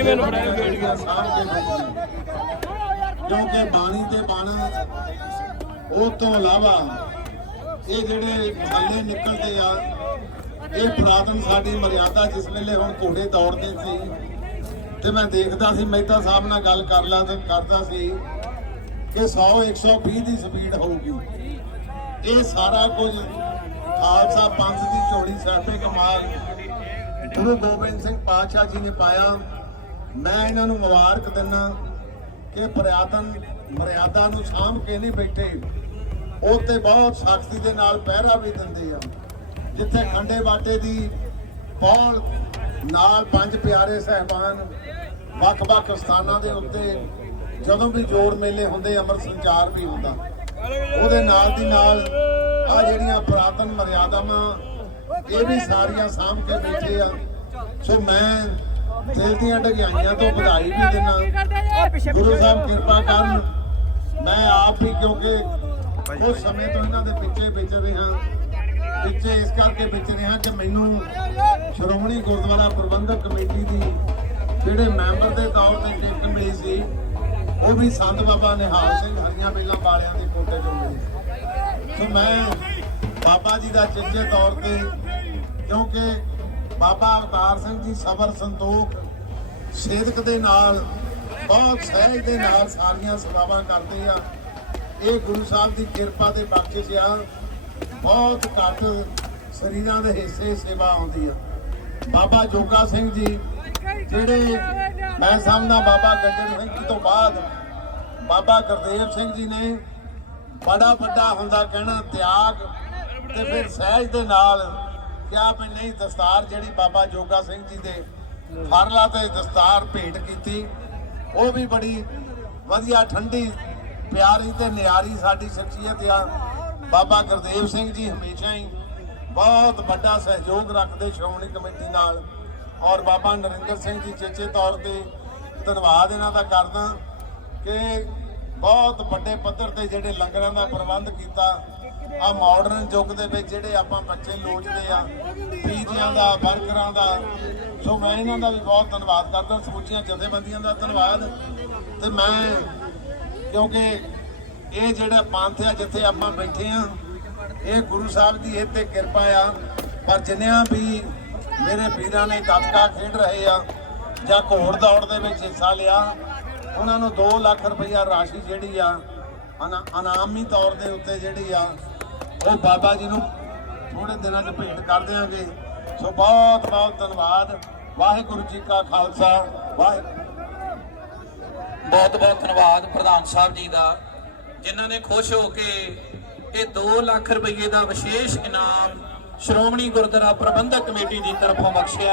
ਗੇੜੀ ਮੈਨੂੰ ਫੜਾਇਓ ਗੇੜੀ ਕਿਉਂਕਿ ਬਾਣੀ ਤੇ ਬਾਣਾ, ਉਹ ਤੋਂ ਇਲਾਵਾ ਇਹ ਜਿਹੜੇ ਮਹੱਲੇ ਨਿਕਲਦੇ ਆ, ਇਹ ਪੁਰਾਤਨ ਸਾਡੀ ਮਰਿਆਦਾ ਜਿਸ ਵੇਲੇ ਹੁਣ ਘੋੜੇ ਦੌੜਦੇ ਸੀ, ਤੇ ਮੈਂ ਦੇਖਦਾ ਸੀ, ਮਹਿਤਾ ਸਾਹਿਬ ਨਾਲ ਗੱਲ ਕਰ ਲਾਂ ਤੇ ਕਰਦਾ ਸੀ ਕਿ 100 120 ਦੀ ਸਪੀਡ ਹੋਊਗੀ। ਇਹ ਸਾਰਾ ਕੁਝ ਖਾਲਸਾ ਪੰਥ ਦੀ ਝੋਲੀ ਸਾਹਿਬੇ ਕਮਾਲ ਗੁਰੂ ਗੋਬਿੰਦ ਸਿੰਘ ਪਾਤਸ਼ਾਹ ਜੀ ਨੇ ਪਾਇਆ। ਮੈਂ ਇਹਨਾਂ ਨੂੰ ਮੁਬਾਰਕ ਦਿੰਦਾ ਕਿ ਪ੍ਰਿਆਤਨ ਮਰਿਆਦਾ ਨੂੰ ਸਾਂਭ ਕੇ ਨਹੀਂ ਬੈਠੇ। ਉਹ ਤੇ ਬਹੁਤ ਸਖਤੀ ਦੇ ਨਾਲ ਪਹਿਰਾ ਵੀ ਦਿੰਦੇ ਆ। ਜਿੱਥੇ ਖੰਡੇ ਬਾਟੇ ਦੀ ਪੌਲ ਨਾਲ ਪੰਜ ਪਿਆਰੇ ਸਹਿਬਾਨ ਵੱਖ-ਵੱਖ ਸਥਾਨਾਂ ਦੇ ਉੱਤੇ ਜਦੋਂ ਵੀ ਜੋੜ ਮੇਲੇ ਹੁੰਦੇ, ਅਮਰ ਸੰਚਾਰ ਵੀ ਹੁੰਦਾ। ਉਹਦੇ ਨਾਲ ਦੀ ਨਾਲ ਆ ਜਿਹੜੀਆਂ ਪੁਰਾਤਨ ਮਰਿਆਦਾਵਾਂ, ਇਹ ਵੀ ਸਾਰੀਆਂ ਸਾਂਭ ਕੇ ਬੈਠੇ ਆ। ਸੋ ਮੈਂ ਦਿਲ ਦੀਆਂ ਢਗਿਆਈਆਂ ਤੋਂ ਵਧਾਈ ਵੀ ਦਿੰਦਾ ਗੁਰੂ ਸਾਹਿਬ, ਕਿਰਪਾ ਕਰਨ। ਮੈਂ ਆਪ ਹੀ ਕਿਉਂਕਿ ਉਸ ਸਮੇਂ ਤੋਂ ਇਹਨਾਂ ਦੇ ਪਿੱਛੇ ਵਿਚ ਰਿਹਾ। ਪਿੱਛੇ ਇਸ ਕਰਕੇ ਵਿਚ ਰਿਹਾ ਕਿ ਮੈਨੂੰ ਸ਼੍ਰੋਮਣੀ ਗੁਰਦੁਆਰਾ ਪ੍ਰਬੰਧਕ ਕਮੇਟੀ ਦੀ ਜਿਹੜੇ ਮੈਂਬਰ ਦੇ ਤੌਰ ਤੇ ਟਿਕਟ ਮਿਲੀ ਸੀ, ਉਹ ਵੀ ਸੰਤ ਬਾਬਾ ਨਿਹਾਲ ਸਿੰਘ ਹਰੀਆਂ ਮੇਲਾ ਵਾਲਿਆਂ ਦੇ ਕੋਟੇ ਤੋਂ ਮਿਲੀ। ਸੋ ਮੈਂ ਬਾਬਾ ਜੀ ਦਾ ਚਿੱਚੇ ਤੌਰ ਤੇ ਕਿਉਂਕਿ ਬਾਬਾ ਅਵਤਾਰ ਸਿੰਘ ਜੀ ਸਬਰ ਸੰਤੋਖ ਸੇਦਕ ਦੇ ਨਾਲ, ਬਹੁਤ ਸਹਿਜ ਦੇ ਨਾਲ ਸਾਰੀਆਂ ਸੇਵਾਵਾਂ ਕਰਦੇ ਆ। ਇਹ ਗੁਰੂ ਸਾਹਿਬ ਦੀ ਕਿਰਪਾ ਤੇ ਬਖਸ਼ਿਸ਼ ਆ। ਬਹੁਤ ਘੱਟ ਸਰੀਰਾਂ ਦੇ ਹਿੱਸੇ ਸੇਵਾ ਆਉਂਦੀ ਆ। ਬਾਬਾ ਜੋਗਾ ਸਿੰਘ ਜੀ, ਜਿਹੜੇ ਮੈਂ ਸਮਝਦਾ ਬਾਬਾ ਗੱਜਣ ਸਿੰਘ ਜੀ ਤੋਂ ਬਾਅਦ ਬਾਬਾ ਗੁਰਦੇਵ ਸਿੰਘ ਜੀ ਨੇ ਬੜਾ ਵੱਡਾ ਹੁੰਦਾ ਕਹਿਣਾ, ਤਿਆਗ ਤੇ ਫਿਰ ਸਹਿਜ ਦੇ ਨਾਲ ਕਿਹਾ ਵੀ ਨਹੀਂ, ਦਸਤਾਰ ਜਿਹੜੀ ਬਾਬਾ ਜੋਗਾ ਸਿੰਘ ਜੀ ਦੇ ਫਰਲਾ ਤੇ ਦਸਤਾਰ ਭੇਟ ਕੀਤੀ। ਉਹ ਵੀ ਬੜੀ ਵਧੀਆ, ਠੰਡੀ, ਪਿਆਰੀ ਤੇ ਨਿਆਰੀ ਸਾਡੀ ਸ਼ਖਸੀਅਤ ਆ। ਬਾਬਾ ਗੁਰਦੇਵ ਸਿੰਘ ਜੀ ਹਮੇਸ਼ਾ ਹੀ ਬਹੁਤ ਵੱਡਾ ਸਹਿਯੋਗ ਰੱਖਦੇ ਸ਼੍ਰੋਮਣੀ ਕਮੇਟੀ ਨਾਲ। ਔਰ ਬਾਬਾ ਨਰਿੰਦਰ ਸਿੰਘ ਜੀ ਚੇਚੇ ਤੌਰ ਤੇ ਧੰਨਵਾਦ ਇਹਨਾਂ ਦਾ ਕਰਦਾ ਕਿ ਬਹੁਤ ਵੱਡੇ ਪੱਧਰ ਤੇ ਜਿਹੜੇ ਲੰਗਰਾਂ ਦਾ ਪ੍ਰਬੰਧ ਕੀਤਾ ਆ ਮਾਡਰਨ ਯੁੱਗ ਦੇ ਵਿੱਚ ਜਿਹੜੇ ਆਪਾਂ ਬੱਚੇ ਲੋਚਦੇ ਆ, ਪੀਜੀਆਂ ਦਾ ਵਰਕਰਾਂ ਦਾ, ਸੋ ਮੈਂ ਇਹਨਾਂ ਦਾ ਵੀ ਬਹੁਤ ਧੰਨਵਾਦ ਕਰਦਾ ਸਮੁੱਚੀਆਂ ਜਥੇਬੰਦੀਆਂ ਦਾ ਧੰਨਵਾਦ। ਤੇ ਮੈਂ, ਕਿਉਂਕਿ ਇਹ ਜਿਹੜਾ ਪੰਥ ਆ ਜਿੱਥੇ ਆਪਾਂ ਬੈਠੇ ਆ, ਇਹ ਗੁਰੂ ਸਾਹਿਬ ਦੀ ਇਹ ਤੇ ਕਿਰਪਾ ਆ। ਪਰ ਜਿੰਨਿਆਂ ਵੀ ਮੇਰੇ ਵੀਰਾਂ ਨੇ ਗੱਤਕਾ ਖੇਡ ਰਹੇ ਆ, ਜਾਂ ਘੋੜ ਦੌੜ ਦੇ ਵਿੱਚ ਹਿੱਸਾ ਲਿਆ, ਉਹਨਾਂ ਨੂੰ 2 ਲੱਖ ਰੁਪਈਆ ਰਾਸ਼ੀ ਜਿਹੜੀ ਆ ਇਨਾਮੀ ਤੌਰ ਦੇ ਉੱਤੇ ਜਿਹੜੀ ਆ ਉਹ ਬਾਬਾ ਜੀ ਨੂੰ ਥੋੜੇ ਦਿਨਾਂ 'ਚ ਭੇਟ ਕਰ ਦਿਆਂਗੇ। ਸੋ ਬਹੁਤ ਬਹੁਤ ਧੰਨਵਾਦ। ਵਾਹਿਗੁਰੂ ਜੀ ਕਾ ਖਾਲਸਾ। ਵਾਹਿਗੁਰੂ ਬਹੁਤ ਬਹੁਤ ਧੰਨਵਾਦ ਪ੍ਰਧਾਨ ਸਾਹਿਬ ਜੀ ਦਾ, ਜਿਨ੍ਹਾਂ ਨੇ ਖੁਸ਼ ਹੋ ਕੇ ਇਹ 2 ਲੱਖ ਰੁਪਏ ਦਾ ਵਿਸ਼ੇਸ਼ ਇਨਾਮ ਸ਼੍ਰੋਮਣੀ ਗੁਰਦੁਆਰਾ ਪ੍ਰਬੰਧਕ ਕਮੇਟੀ ਦੀ ਤਰਫੋਂ ਬਖਸ਼ਿਆ।